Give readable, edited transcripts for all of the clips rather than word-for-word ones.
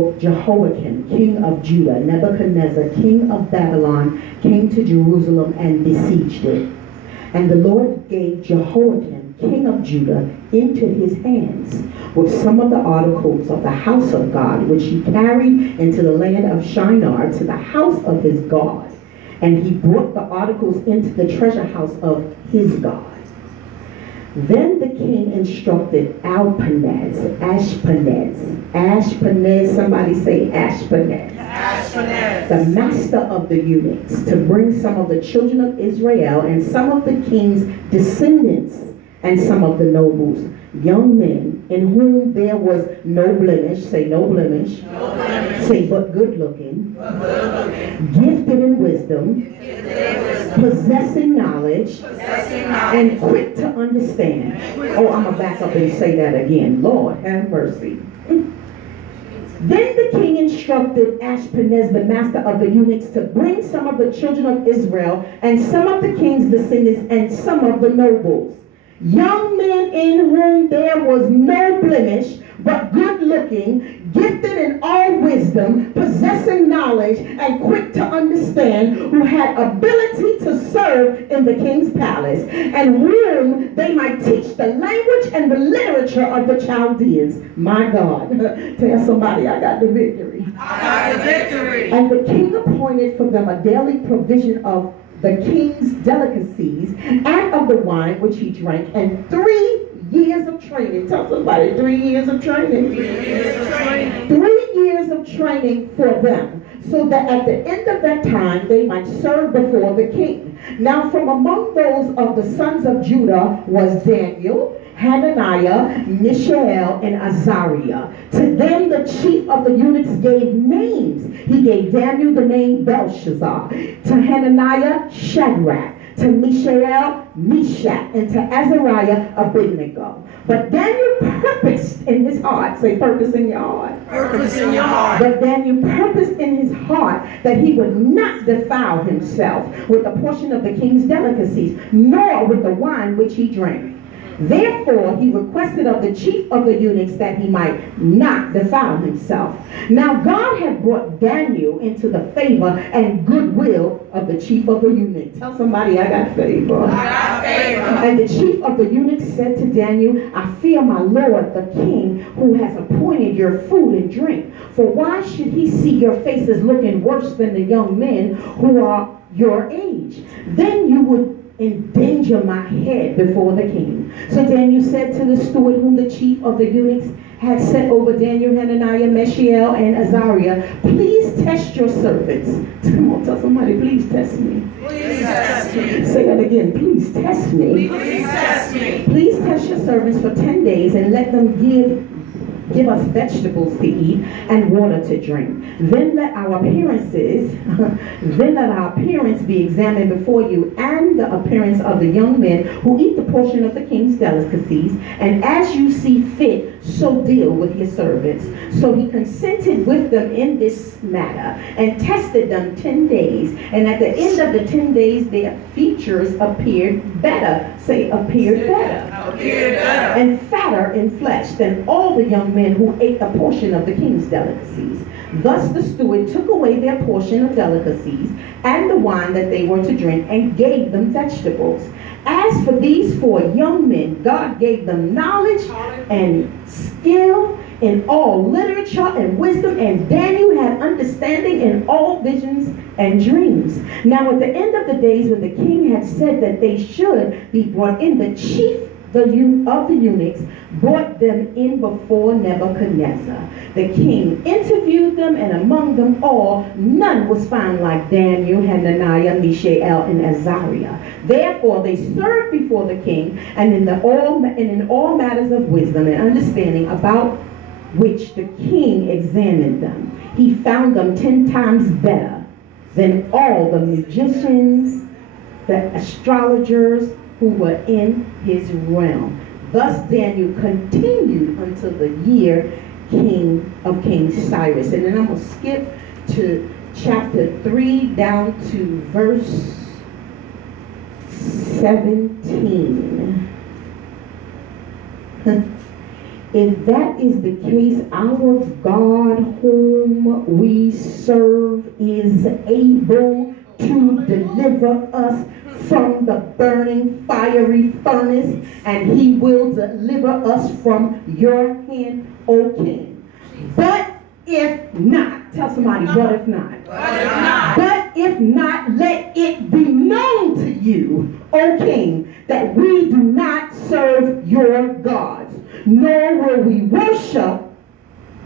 Jehoiakim, king of Judah, Nebuchadnezzar, king of Babylon, came to Jerusalem and besieged it. And the Lord gave Jehoiakim, king of Judah, into his hands with some of the articles of the house of God, which he carried into the land of Shinar to the house of his God. And he brought the articles into the treasure house of his God. Then the king instructed Ashpenaz, somebody say Ashpenaz, the master of the eunuchs, to bring some of the children of Israel and some of the king's descendants and some of the nobles, young men, in whom there was no blemish, say no blemish, say but good looking, gifted in wisdom, possessing knowledge, and quick to understand. Oh, I'm going to back up and say that again. Lord, have mercy. Then the king instructed Ashpenaz, the master of the eunuchs, to bring some of the children of Israel and some of the king's descendants and some of the nobles, young men in whom there was no blemish, but good looking, gifted in all wisdom, possessing knowledge, and quick to understand, who had ability to serve in the king's palace, and whom they might teach the language and the literature of the Chaldeans. My God. Tell somebody, I got the victory. I got the victory. And the king appointed for them a daily provision of the king's delicacies and of the wine which he drank, and 3 years of training. Tell somebody, 3 years of training. 3 years of training. 3 years of training for them, so that at the end of that time they might serve before the king. Now from among those of the sons of Judah was Daniel, Hananiah, Mishael, and Azariah. To them the chief of the eunuchs gave names. He gave Daniel the name Belshazzar, to Hananiah Shadrach, to Mishael Meshach, and to Azariah Abednego. But Daniel purposed in his heart, say purpose in your heart. Purpose in your heart. But Daniel purposed in his heart that he would not defile himself with a portion of the king's delicacies, nor with the wine which he drank. Therefore he requested of the chief of the eunuchs that he might not defile himself. Now God had brought Daniel into the favor and goodwill of the chief of the eunuchs. Tell somebody, I got favor. I got favor. And the chief of the eunuchs said to Daniel, I fear my lord the king, who has appointed your food and drink. For why should he see your faces looking worse than the young men who are your age? Then you would endanger my head before the king. So Daniel said to the steward whom the chief of the eunuchs had set over Daniel, Hananiah, Mishael, and Azariah, please test your servants. Come on, tell somebody, please test me. Please test me. Say that again, please test me. Please test me. Please test your servants for 10 days and let them give us vegetables to eat and water to drink. Then let our appearance be examined before you, and the appearance of the young men who eat the portion of the king's delicacies, and as you see fit, so deal with your servants. So he consented with them in this matter, and tested them 10 days. And at the end of the 10 days, their features appeared better. Say, appeared better. Appeared better. And fatter in flesh than all the young men who ate the portion of the king's delicacies. Thus the steward took away their portion of delicacies and the wine that they were to drink, and gave them vegetables. As for these 4 young men, God gave them knowledge and skill in all literature and wisdom, and Daniel had understanding in all visions and dreams. Now at the end of the days, when the king had said that they should be brought in, the chief of the eunuchs brought them in before Nebuchadnezzar. The king interviewed them, and among them all none was found like Daniel, Hananiah, Mishael, and Azariah. Therefore they served before the king, and in all matters of wisdom and understanding about which the king examined them, he found them 10 times better than all the magicians, the astrologers who were in his realm. Thus Daniel continued until the year of King Cyrus. And then I'm going to skip to chapter 3 down to verse 17. If that is the case, our God whom we serve is able to deliver us from the burning fiery furnace, and he will deliver us from your hand, O King. But if not, tell somebody, but if not. But if not, let it be known to you, O King, that we do not serve your gods, nor will we worship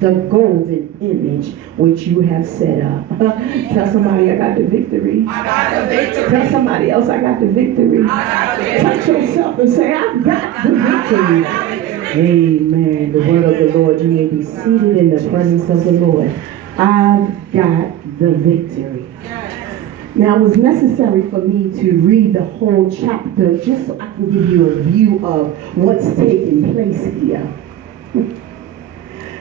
the golden image which you have set up. Tell somebody, I got the victory. I got the victory. Tell somebody else, I got the victory. I got the victory. Touch yourself and say, I've got the victory. Amen. The word of the Lord. You may be seated in the presence of the Lord. I've got the victory. Now, it was necessary for me to read the whole chapter just so I can give you a view of what's taking place here.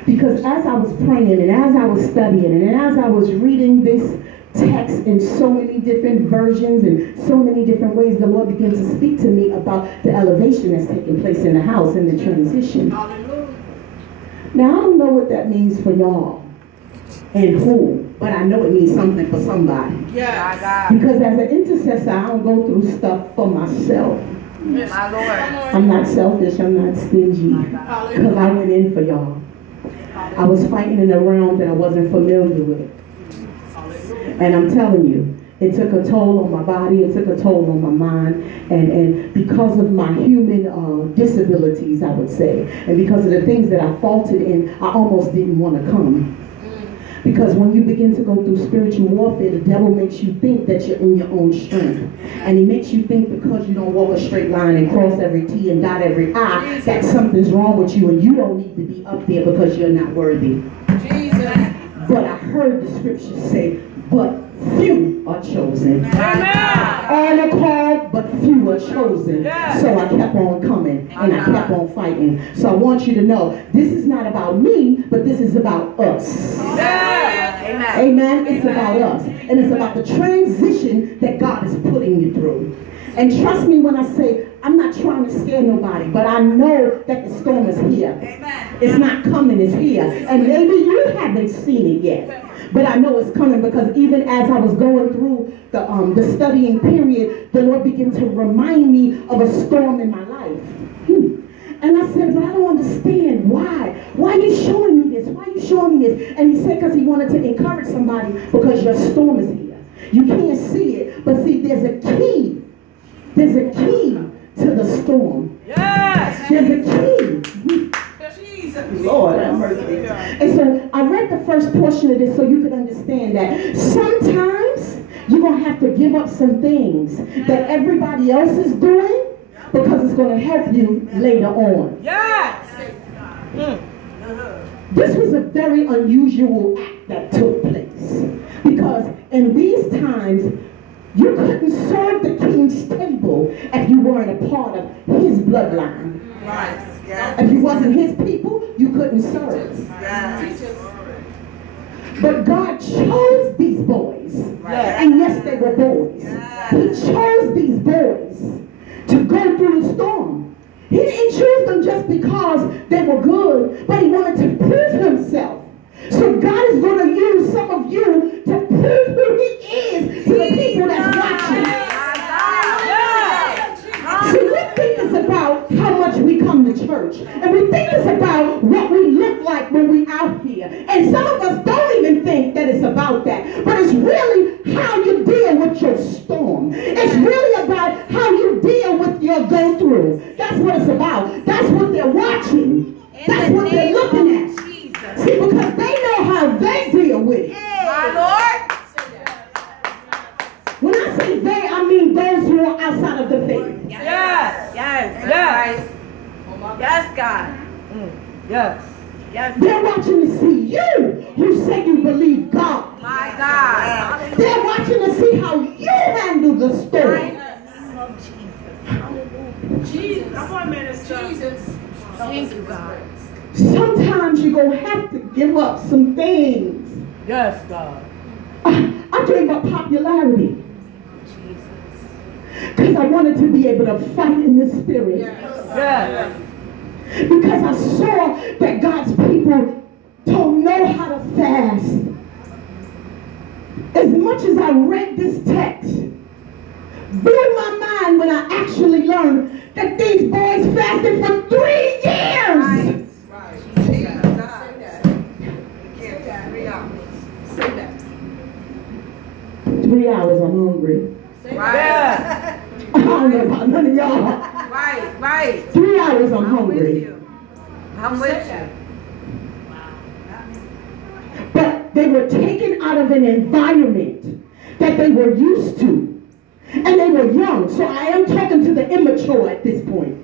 Because as I was praying and as I was studying and as I was reading this text in so many different versions and so many different ways, the Lord began to speak to me about the elevation that's taking place in the house and the transition. Now, I don't know what that means for y'all and who, but I know it means something for somebody. Because as an intercessor, I don't go through stuff for myself. I'm not selfish, I'm not stingy, because I went in for y'all. I was fighting in a realm that I wasn't familiar with. And I'm telling you, it took a toll on my body, it took a toll on my mind, and because of my human disabilities, I would say, and because of the things that I faltered in, I almost didn't want to come. Because when you begin to go through spiritual warfare, the devil makes you think that you're in your own strength. And he makes you think because you don't walk a straight line and cross every T and dot every I, that something's wrong with you and you don't need to be up there because you're not worthy. But I heard the scripture say, but few are chosen. All are called, but few are chosen. So I kept on coming and I kept on fighting. So I want you to know, this is not about me, but this is about us. Amen. It's about us. And it's about the transition that God is putting you through. And trust me when I say, I'm not trying to scare nobody, but I know that the storm is here. It's not coming, it's here. And maybe you haven't seen it yet. But I know it's coming because even as I was going through the studying period, the Lord began to remind me of a storm in my life. And I said, but I don't understand why. Why are you showing me this? Why are you showing me this? And he said, because he wanted to encourage somebody because your storm is here. You can't see it, but see, there's a key. There's a key to the storm. Yes. There's a key. Lord have mercy. And so I read the first portion of this so you can understand that sometimes you're going to have to give up some things that everybody else is doing because it's going to help you later on. Yes. This was a very unusual act that took place because in these times you couldn't serve the king's table if you weren't a part of his bloodline. Right. If you wasn't his people, you couldn't serve. Yes. But God chose these boys. And yes, they were boys. He chose these boys to go through the storm. He didn't choose them just because they were good, but he wanted to prove himself. So God is going to use some of you to prove who he is to the people that's watching. So we think it's about how much we come to church. And we think it's about what we look like when we out here. And some of us don't even think that it's about that. But it's really how you deal with your storm. It's really about how you deal with your go-through. That's what it's about. That's what they're watching. That's what they're looking at. See, because they know how they deal with it. My Lord. When I say they, I mean those who are outside of the faith. Yes. Yes. Yes. Yes, God. Yes. Yes. They're watching to see you who say you believe God. My God. They're watching to see how you handle the story. Jesus. Come on, minister. Jesus. Thank you, God. Sometimes you're going to have to give up some things. Yes, God. I gave up popularity. Because I wanted to be able to fight in the spirit. Yes. Because I saw that God's people don't know how to fast. As much as I read this text, blew my mind when I actually learned that these boys fasted for 3 years. Right. Say that. You can't take 3 hours. Say that. 3 hours, I'm hungry. Right. Yes. I don't know about none of y'all. Right. 3 hours, I'm I'm with hungry. you. I'm with you. But they were taken out of an environment that they were used to. And they were young. So I am talking to the immature at this point.